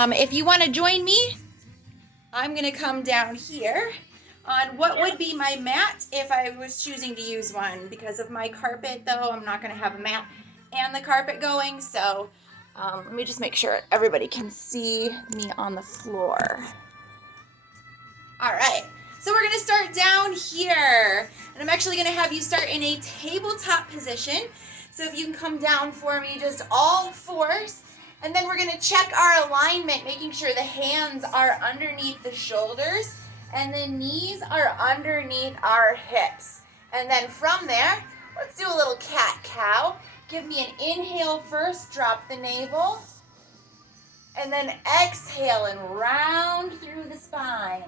If you want to join me, I'm going to come down here on what would be my mat if I was choosing to use one. Because of my carpet, though, I'm not going to have a mat and the carpet going. So let me just make sure everybody can see me on the floor. All right, so we're going to start down here. And I'm actually going to have you start in a tabletop position. So if you can come down for me, just all fours. And then we're going to check our alignment, making sure the hands are underneath the shoulders and the knees are underneath our hips. And then from there, let's do a little cat-cow. Give me an inhale first, drop the navel. And then exhale and round through the spine.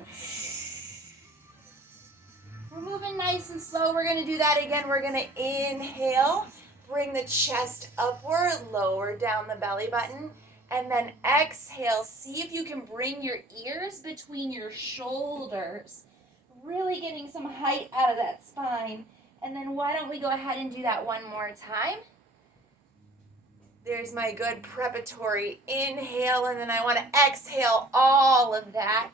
We're moving nice and slow. We're going to do that again. We're going to inhale. Bring the chest upward, lower down the belly button, and then exhale. See if you can bring your ears between your shoulders, really getting some height out of that spine. And then why don't we go ahead and do that one more time? There's my good preparatory inhale, and then I want to exhale all of that.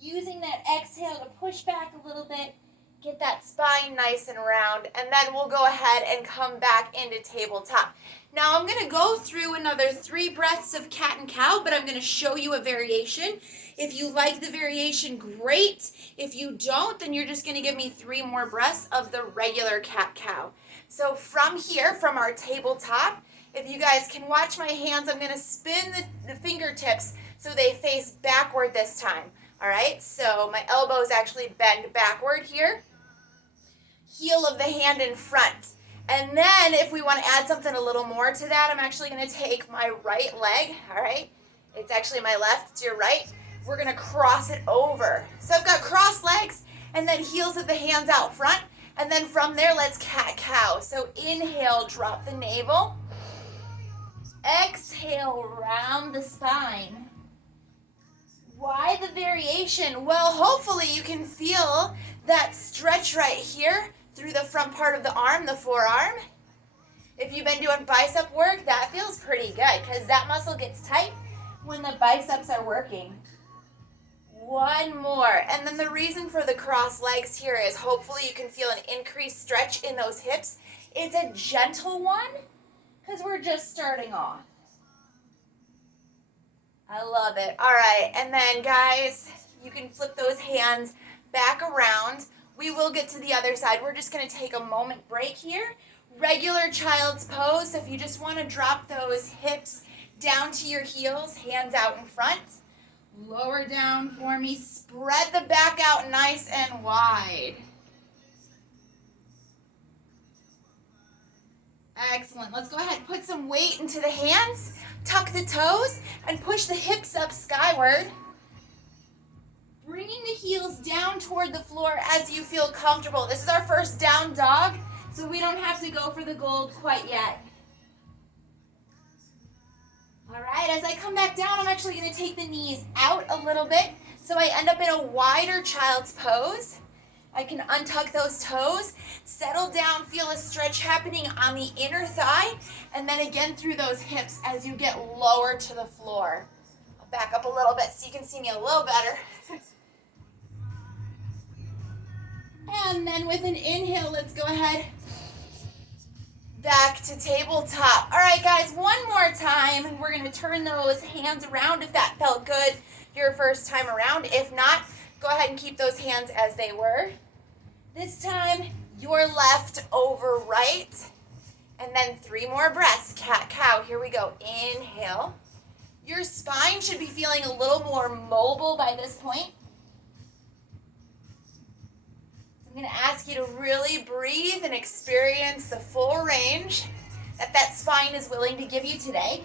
Using that exhale to push back a little bit. Get that spine nice and round, and then we'll go ahead and come back into tabletop. Now I'm going to go through another 3 breaths of cat and cow, but I'm going to show you a variation. If you like the variation, great. If you don't, then you're just going to give me 3 more breaths of the regular cat-cow. So from here, from our tabletop, if you guys can watch my hands, I'm going to spin the fingertips so they face backward this time. All right, so my elbows actually bend backward here. Heel of the hand in front. And then if we want to add something a little more to that, I'm actually going to take my right leg, all right? It's actually my left, it's your right. We're going to cross it over. So I've got crossed legs and then heels of the hands out front. And then from there, let's cat-cow. So inhale, drop the navel. Exhale, round the spine. Why the variation? Well, hopefully you can feel that stretch right here through the front part of the arm, the forearm. If you've been doing bicep work, that feels pretty good because that muscle gets tight when the biceps are working. One more. And then the reason for the cross legs here is hopefully you can feel an increased stretch in those hips. It's a gentle one because we're just starting off. I love it. All right, and then guys, you can flip those hands back around. We will get to the other side. We're just going to take a moment break here. Regular child's pose. So if you just want to drop those hips down to your heels, hands out in front. Lower down for me. Spread the back out nice and wide. Excellent. Let's go ahead and put some weight into the hands. Tuck the toes and push the hips up skyward. Bringing the heels down toward the floor as you feel comfortable. This is our first down dog, so we don't have to go for the gold quite yet. All right, as I come back down, I'm actually going to take the knees out a little bit, so I end up in a wider child's pose. I can untuck those toes, settle down, feel a stretch happening on the inner thigh, and then again through those hips as you get lower to the floor. I'll back up a little bit so you can see me a little better. And then with an inhale, let's go ahead back to tabletop. All right, guys, one more time, and we're going to turn those hands around if that felt good your first time around. If not, go ahead and keep those hands as they were. This time, your left over right. And then 3 more breaths. Cat-cow. Here we go. Inhale. Your spine should be feeling a little more mobile by this point. So I'm going to ask you to really breathe and experience the full range that spine is willing to give you today.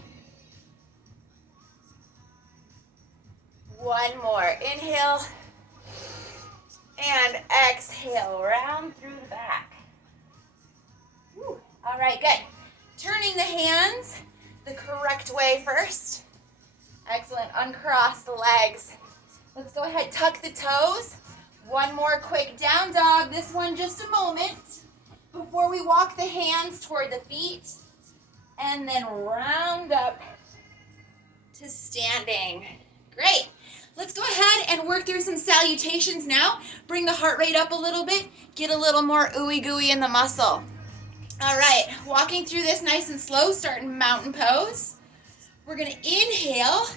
One more. Inhale. And exhale, round through the back. Woo. All right, good. Turning the hands the correct way first. Excellent. Uncross the legs. Let's go ahead, tuck the toes. One more quick down dog. This one just a moment before we walk the hands toward the feet. And then round up standing. Great. Let's go ahead and work through some salutations now. Bring the heart rate up a little bit. Get a little more ooey gooey in the muscle. All right, walking through this nice and slow, starting mountain pose. We're gonna inhale,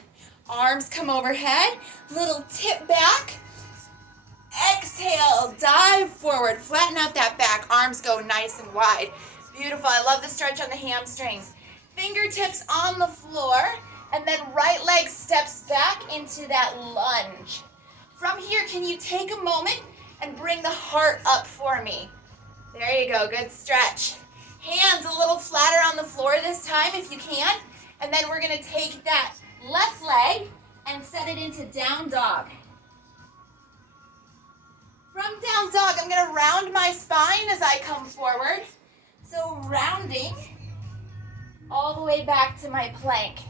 arms come overhead, little tip back. Exhale, dive forward, flatten out that back, arms go nice and wide. Beautiful, I love the stretch on the hamstrings. Fingertips on the floor, and then right leg steps back into that lunge. From here, can you take a moment and bring the heart up for me? There you go, good stretch. Hands a little flatter on the floor this time if you can, and then we're gonna take that left leg and set it into down dog. From down dog, I'm gonna round my spine as I come forward. So rounding all the way back to my plank.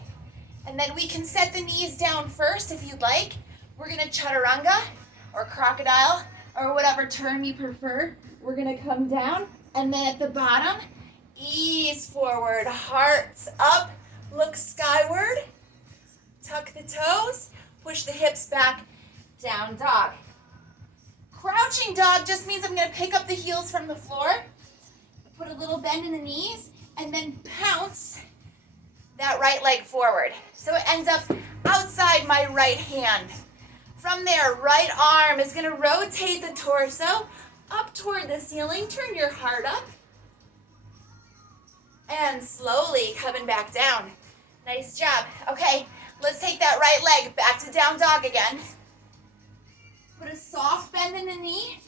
And then we can set the knees down first if you'd like. We're gonna chaturanga or crocodile or whatever term you prefer. We're gonna come down, and then at the bottom, ease forward, hearts up, look skyward, tuck the toes, push the hips back, down dog. Crouching dog just means I'm gonna pick up the heels from the floor, put a little bend in the knees, and then pounce that right leg forward. So it ends up outside my right hand. From there, right arm is gonna rotate the torso up toward the ceiling. Turn your heart up. And slowly coming back down. Nice job. Okay, let's take that right leg back to down dog again. Put a soft bend in the knee.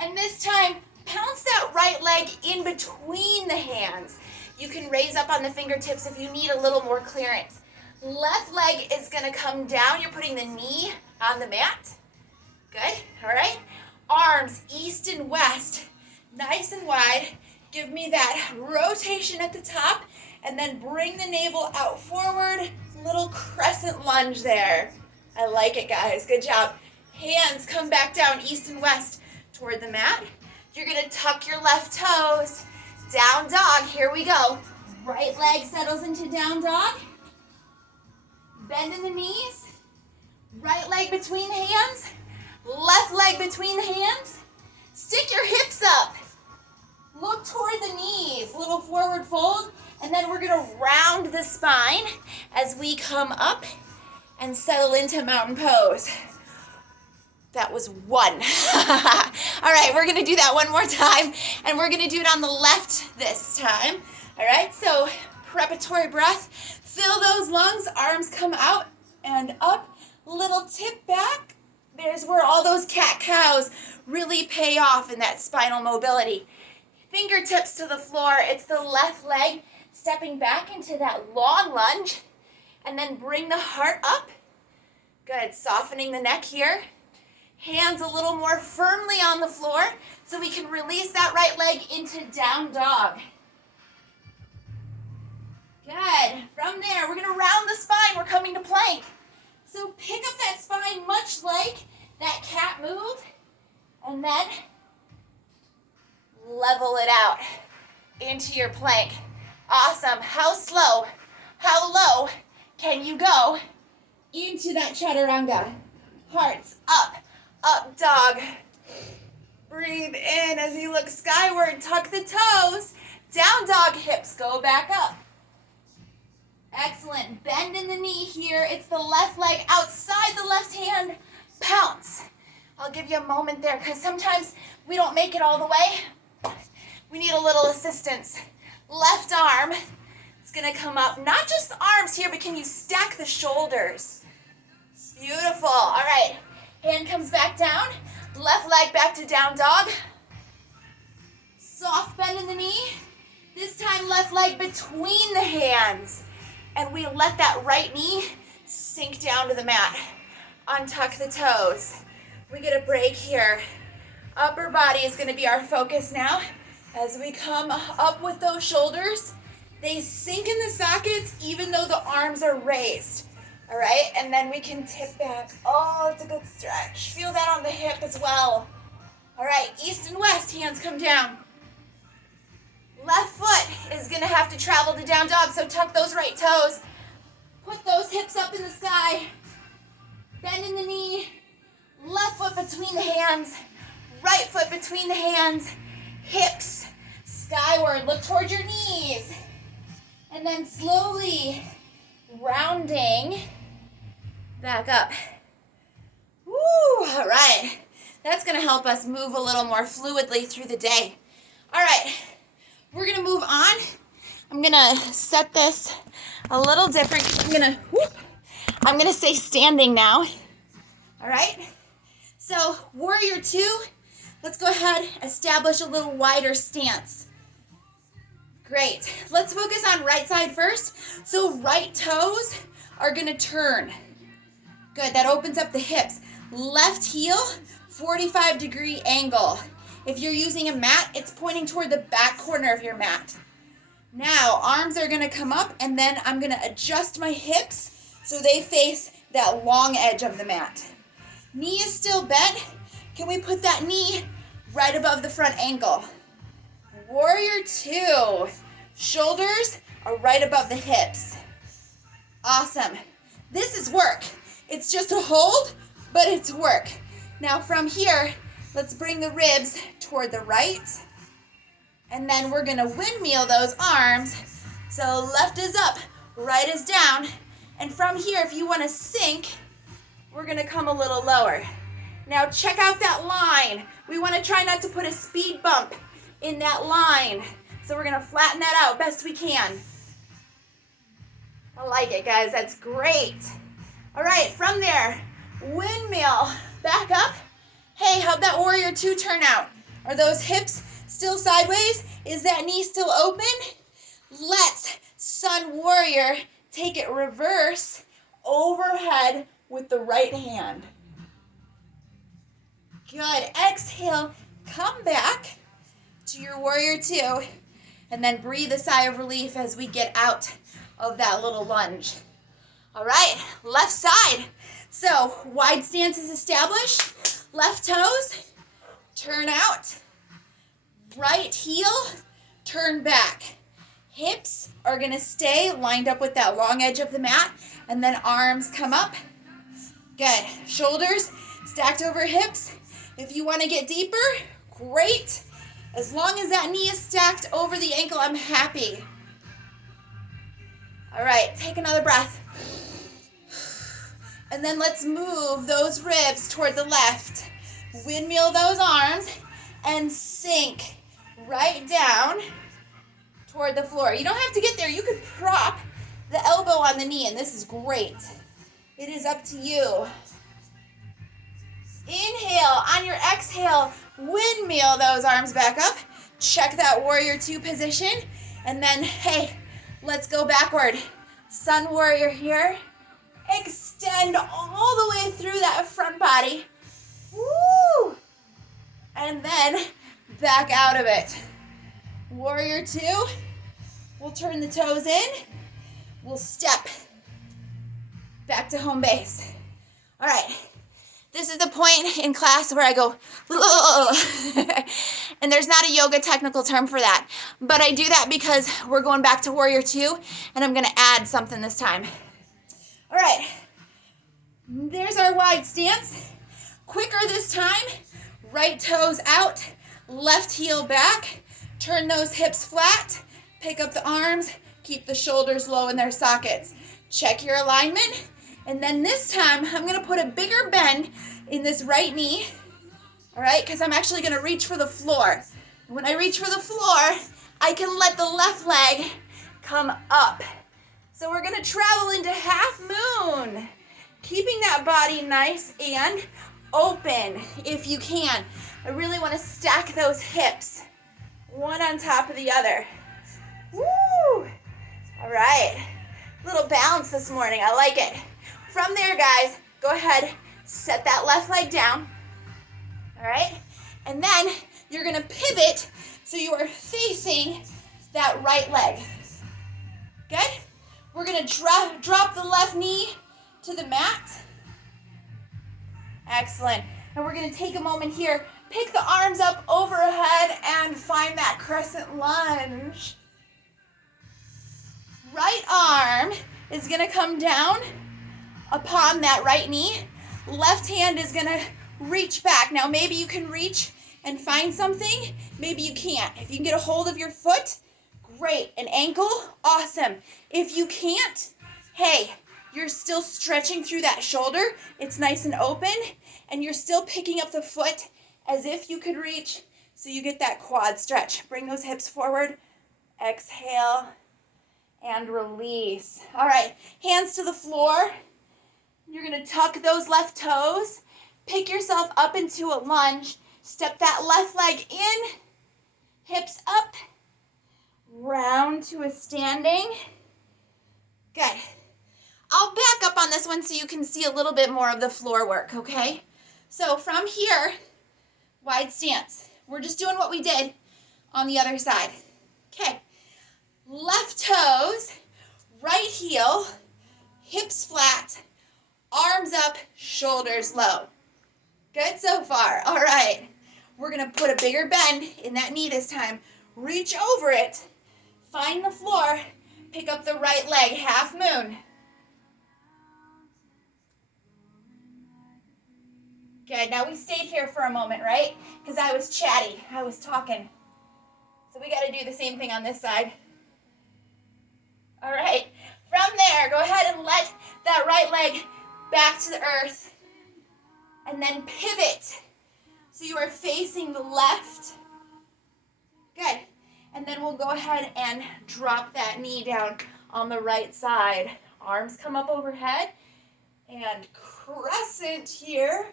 And this time, pounce that right leg in between the hands. You can raise up on the fingertips if you need a little more clearance. Left leg is gonna come down. You're putting the knee on the mat. Good, all right. Arms east and west, nice and wide. Give me that rotation at the top, and then bring the navel out forward. Little crescent lunge there. I like it, guys, good job. Hands come back down east and west toward the mat. You're gonna tuck your left toes. Down dog, here we go. Right leg settles into down dog. Bend in the knees. Right leg between the hands. Left leg between the hands. Stick your hips up. Look toward the knees, little forward fold. And then we're gonna round the spine as we come up and settle into mountain pose. That was one. All right, we're gonna do that one more time, and we're gonna do it on the left this time. All right, so preparatory breath. Fill those lungs, arms come out and up, little tip back. There's where all those cat-cows really pay off in that spinal mobility. Fingertips to the floor. It's the left leg stepping back into that long lunge, and then bring the heart up. Good, softening the neck here. Hands a little more firmly on the floor so we can release that right leg into down dog. Good. From there, we're going to round the spine. We're coming to plank. So pick up that spine much like that cat move, and then level it out into your plank. Awesome. How slow, how low can you go into that chaturanga? Hearts up. Up dog. Breathe in as you look skyward. Tuck the toes. Down dog, hips go back up. Excellent. Bend in the knee here. It's the left leg outside the left hand. Pounce. I'll give you a moment there because sometimes we don't make it all the way. We need a little assistance. Left arm is going to come up. Not just the arms here, but can you stack the shoulders? Beautiful. All right. Hand comes back down, left leg back to down dog. Soft bend in the knee. This time left leg between the hands. And we let that right knee sink down to the mat. Untuck the toes. We get a break here. Upper body is gonna be our focus now. As we come up with those shoulders, they sink in the sockets even though the arms are raised. All right, and then we can tip back. Oh, it's a good stretch. Feel that on the hip as well. All right, east and west, hands come down. Left foot is gonna have to travel to down dog, so tuck those right toes. Put those hips hips up in the sky. Bending the knee. Left foot between the hands. Right foot between the hands. Hips skyward. Look towards your knees. And then slowly rounding back up. Woo, all right. That's gonna help us move a little more fluidly through the day. All right, we're gonna move on. I'm gonna set this a little different. I'm gonna stay standing now. All right, so warrior two, let's go ahead, establish a little wider stance. Great, let's focus on right side first. So right toes are gonna turn. Good, that opens up the hips. Left heel, 45-degree angle. If you're using a mat, it's pointing toward the back corner of your mat. Now, arms are gonna come up, and then I'm gonna adjust my hips so they face that long edge of the mat. Knee is still bent. Can we put that knee right above the front ankle? Warrior two. Shoulders are right above the hips. Awesome. This is work. It's just a hold, but it's work. Now from here, let's bring the ribs toward the right. And then we're gonna windmill those arms. So left is up, right is down. And from here, if you wanna sink, we're gonna come a little lower. Now check out that line. We wanna try not to put a speed bump in that line. So we're gonna flatten that out best we can. I like it, guys, that's great. All right, from there, windmill, back up. Hey, how'd that warrior two turn out? Are those hips still sideways? Is that knee still open? Let's sun warrior take it reverse overhead with the right hand. Good, exhale, come back to your warrior two, and then breathe a sigh of relief as we get out of that little lunge. All right, left side. So wide stance is established. Left toes, turn out. Right heel, turn back. Hips are gonna stay lined up with that long edge of the mat, and then arms come up. Good, shoulders stacked over hips. If you wanna get deeper, great. As long as that knee is stacked over the ankle, I'm happy. All right, take another breath. And then let's move those ribs toward the left. Windmill those arms and sink right down toward the floor. You don't have to get there. You could prop the elbow on the knee, and this is great. It is up to you. Inhale. On your exhale, windmill those arms back up. Check that warrior two position. And then, hey, let's go backward. Sun warrior here. Extend all the way through that front body. Woo! And then back out of it. Warrior two. We'll turn the toes in. We'll step back to home base. All right. This is the point in class where I go, and there's not a yoga technical term for that, but I do that because we're going back to warrior two, and I'm gonna add something this time. All right, there's our wide stance. Quicker this time, right toes out, left heel back, turn those hips flat, pick up the arms, keep the shoulders low in their sockets. Check your alignment. And then this time, I'm gonna put a bigger bend in this right knee, all right? Because I'm actually gonna reach for the floor. When I reach for the floor, I can let the left leg come up. So we're gonna travel into half moon, keeping that body nice and open if you can. I really wanna stack those hips, one on top of the other. Woo! All right, little bounce this morning, I like it. From there, guys, go ahead, set that left leg down, all right? And then you're gonna pivot so you are facing that right leg. Good? We're gonna drop the left knee to the mat. Excellent. And we're gonna take a moment here, pick the arms up overhead and find that crescent lunge. Right arm is gonna come down. upon that right knee. Left hand is gonna reach back. Now maybe you can reach and find something. Maybe you can't. If you can get a hold of your foot, great. An ankle, awesome. If you can't, hey, you're still stretching through that shoulder. It's nice and open, and you're still picking up the foot as if you could reach, so you get that quad stretch. Bring those hips forward. Exhale and release. All right, hands to the floor. You're gonna tuck those left toes. Pick yourself up into a lunge. Step that left leg in. Hips up. Round to a standing. Good. I'll back up on this one so you can see a little bit more of the floor work, okay? So from here, wide stance. We're just doing what we did on the other side. Okay. Left toes, right heel, hips flat, arms up, shoulders low. Good so far. All right. We're going to put a bigger bend in that knee this time. Reach over it. Find the floor. Pick up the right leg, half moon. Good. Now we stayed here for a moment, right? Because I was chatty. I was talking. So we got to do the same thing on this side. All right. From there, go ahead and let that right leg back to the earth. And then pivot. So you are facing the left. Good. And then we'll go ahead and drop that knee down on the right side. Arms come up overhead. And crescent here,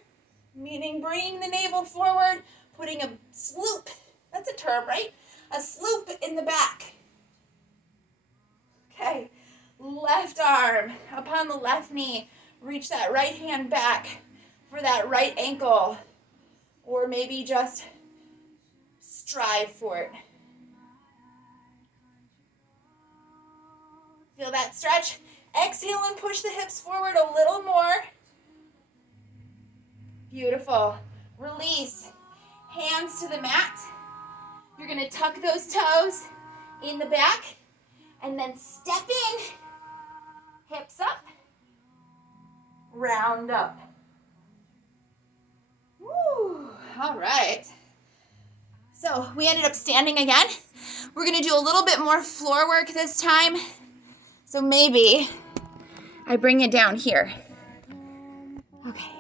meaning bringing the navel forward, putting a sloop. That's a term, right? A sloop in the back. Okay. Left arm upon the left knee. Reach that right hand back for that right ankle. Or maybe just strive for it. Feel that stretch? Exhale and push the hips forward a little more. Beautiful. Release. Hands to the mat. You're going to tuck those toes in the back and then step in. Hips up. Round up. Woo. All right. So we ended up standing again. We're going to do a little bit more floor work this time. So maybe I bring it down here. Okay.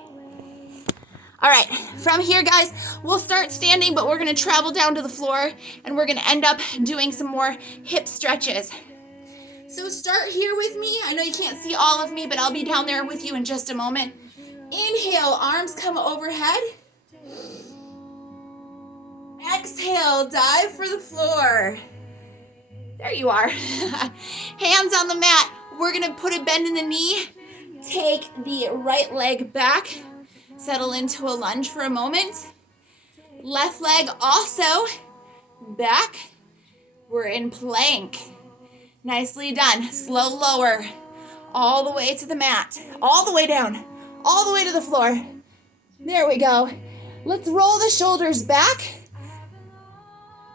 All right, from here, guys, we'll start standing, but we're going to travel down to the floor, and we're going to end up doing some more hip stretches. So start here with me. I know you can't see all of me, but I'll be down there with you in just a moment. Inhale, arms come overhead. Exhale, dive for the floor. There you are. Hands on the mat. We're going to put a bend in the knee. Take the right leg back. Settle into a lunge for a moment. Left leg also back. We're in plank. Nicely done. Slow lower. All the way to the mat. All the way down. All the way to the floor. There we go. Let's roll the shoulders back.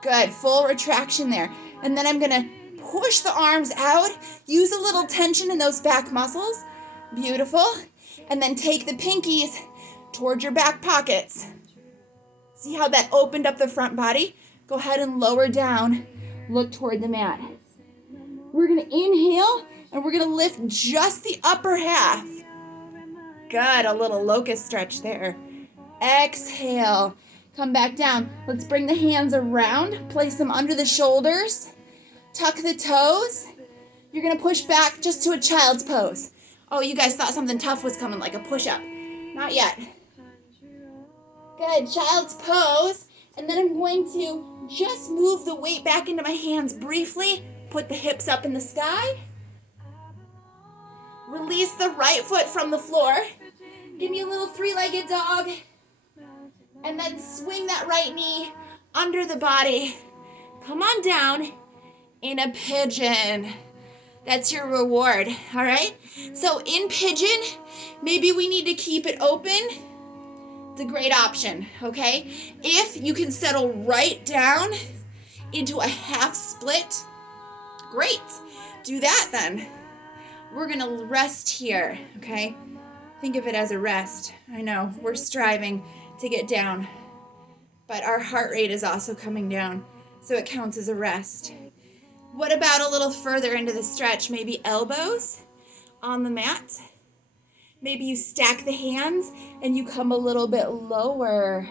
Good. Full retraction there. And then I'm going to push the arms out. Use a little tension in those back muscles. Beautiful. And then take the pinkies towards your back pockets. See how that opened up the front body? Go ahead and lower down. Look toward the mat. We're going to inhale, and we're going to lift just the upper half. Good. A little locust stretch there. Exhale. Come back down. Let's bring the hands around. Place them under the shoulders. Tuck the toes. You're going to push back just to a child's pose. Oh, you guys thought something tough was coming, like a push-up. Not yet. Good. Child's pose. And then I'm going to just move the weight back into my hands briefly. Put the hips up in the sky. Release the right foot from the floor. Give me a little three-legged dog. And then swing that right knee under the body. Come on down in a pigeon. That's your reward, all right? So in pigeon, maybe we need to keep it open. It's a great option, okay? If you can settle right down into a half split, great. Do that then. We're gonna rest here, okay? Think of it as a rest. I know, we're striving to get down, but our heart rate is also coming down, so it counts as a rest. What about a little further into the stretch? Maybe elbows on the mat. Maybe you stack the hands and you come a little bit lower.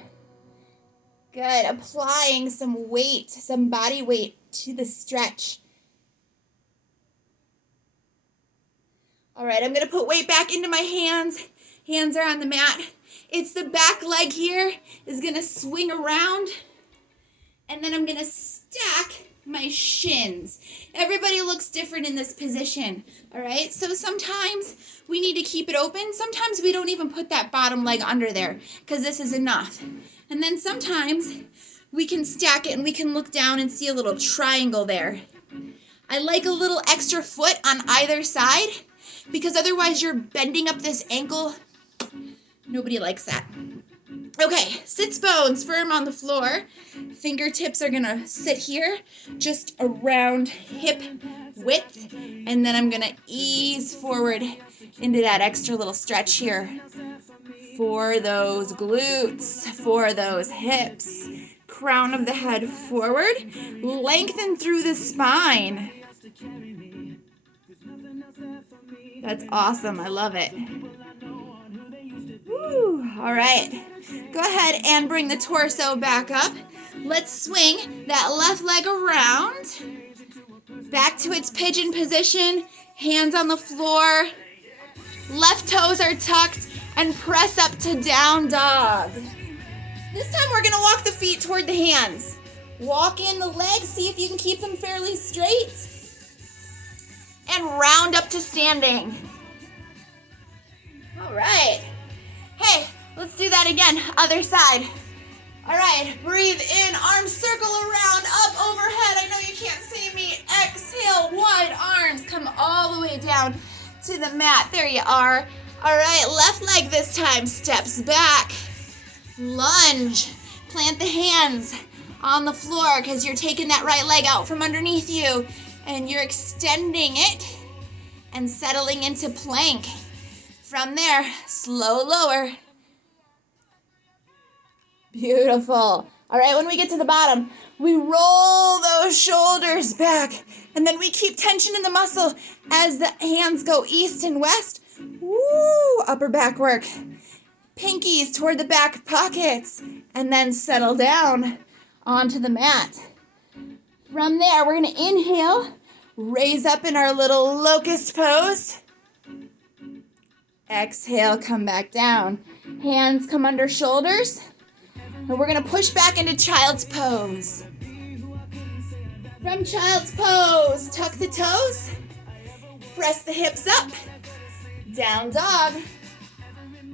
Good. Applying some weight, some body weight to the stretch. All right, I'm going to put weight back into my hands. Hands are on the mat. It's the back leg here is going to swing around, and then I'm going to stack my shins. Everybody looks different in this position, all right? So sometimes we need to keep it open. Sometimes we don't even put that bottom leg under there because this is enough. And then sometimes we can stack it and we can look down and see a little triangle there. I like a little extra foot on either side because otherwise you're bending up this ankle. Nobody likes that. Okay, sits bones firm on the floor. Fingertips are gonna sit here, just around hip width. And then I'm gonna ease forward into that extra little stretch here. For those glutes, for those hips. Crown of the head forward. Lengthen through the spine. That's awesome, I love it. Woo. All right, go ahead and bring the torso back up. Let's swing that left leg around. Back to its pigeon position. Hands on the floor. Left toes are tucked and press up to down dog. This time we're gonna walk the feet toward the hands. Walk in the legs, see if you can keep them fairly straight. And round up to standing. All right. Hey, let's do that again, other side. All right, breathe in, arms circle around, up overhead. I know you can't see me. Exhale, wide arms, come all the way down to the mat. There you are. All right, left leg this time, steps back. Lunge, plant the hands on the floor because you're taking that right leg out from underneath you and you're extending it and settling into plank. From there, slow lower. Beautiful. All right, when we get to the bottom, we roll those shoulders back, and then we keep tension in the muscle as the hands go east and west. Woo, upper back work. Pinkies toward the back pockets, and then settle down onto the mat. From there, we're going to inhale, raise up in our little locust pose. Exhale, come back down. Hands come under shoulders. And we're going to push back into child's pose. From child's pose, tuck the toes. Press the hips up. Down dog.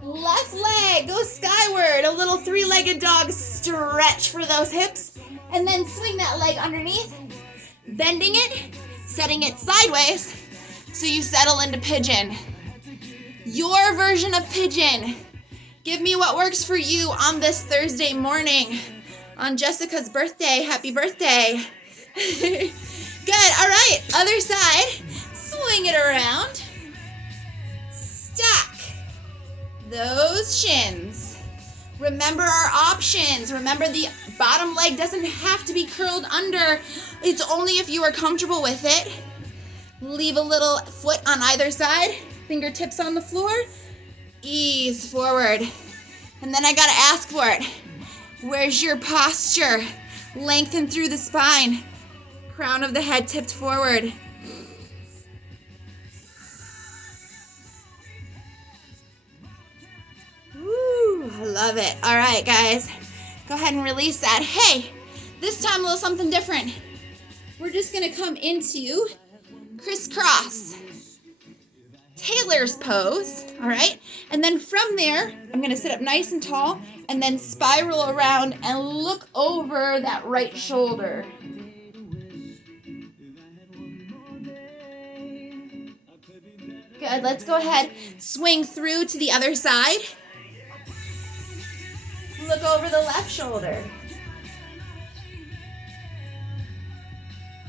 Left leg goes skyward. A little three-legged dog stretch for those hips. And then swing that leg underneath. Bending it, setting it sideways so you settle into pigeon. Your version of pigeon. Give me what works for you on this Thursday morning. On Jessica's birthday. Happy birthday. Good. All right. Other side. Swing it around. Stack those shins. Remember our options. Remember the bottom leg doesn't have to be curled under. It's only if you are comfortable with it. Leave a little foot on either side. Fingertips on the floor. Ease forward. And then I gotta ask for it. Where's your posture? Lengthen through the spine. Crown of the head tipped forward. Woo, I love it. All right, guys. Go ahead and release that. Hey, this time a little something different. We're just gonna come into crisscross. Taylor's pose, all right? And then from there, I'm gonna sit up nice and tall and then spiral around and look over that right shoulder. Good, let's go ahead, swing through to the other side. Look over the left shoulder.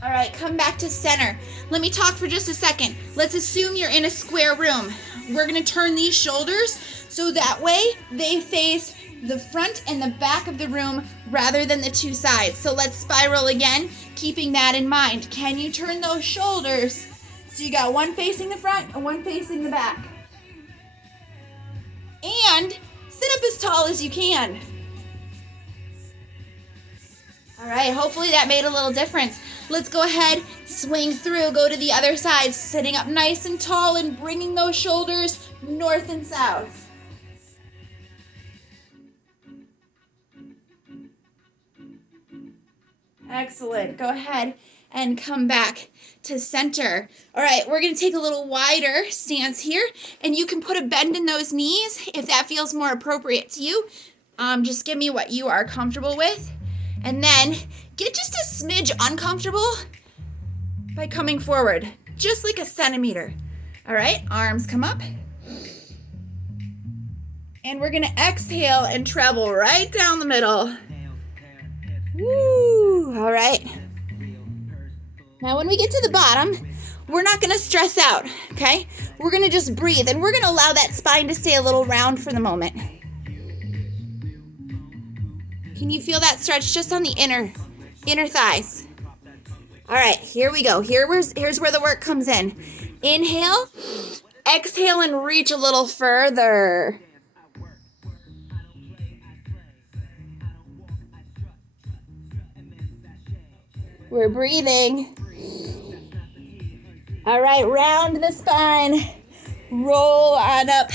All right, come back to center. Let me talk for just a second. Let's assume you're in a square room. We're gonna turn these shoulders so that way they face the front and the back of the room rather than the two sides. So let's spiral again, keeping that in mind. Can you turn those shoulders so you got one facing the front and one facing the back? And sit up as tall as you can. All right, hopefully that made a little difference. Let's go ahead, swing through, go to the other side, sitting up nice and tall and bringing those shoulders north and south. Excellent. Go ahead and come back to center. All right, we're going to take a little wider stance here, and you can put a bend in those knees if that feels more appropriate to you. Just give me what you are comfortable with. And then get just a smidge uncomfortable by coming forward, just like a centimeter. All right, arms come up. And we're gonna exhale and travel right down the middle. Woo, all right. Now when we get to the bottom, we're not gonna stress out, okay? We're gonna just breathe, and we're gonna allow that spine to stay a little round for the moment. Can you feel that stretch just on the inner thighs? All right, here we go. Here's where the work comes in. Inhale, exhale, and reach a little further. We're breathing. All right, round the spine. Roll on up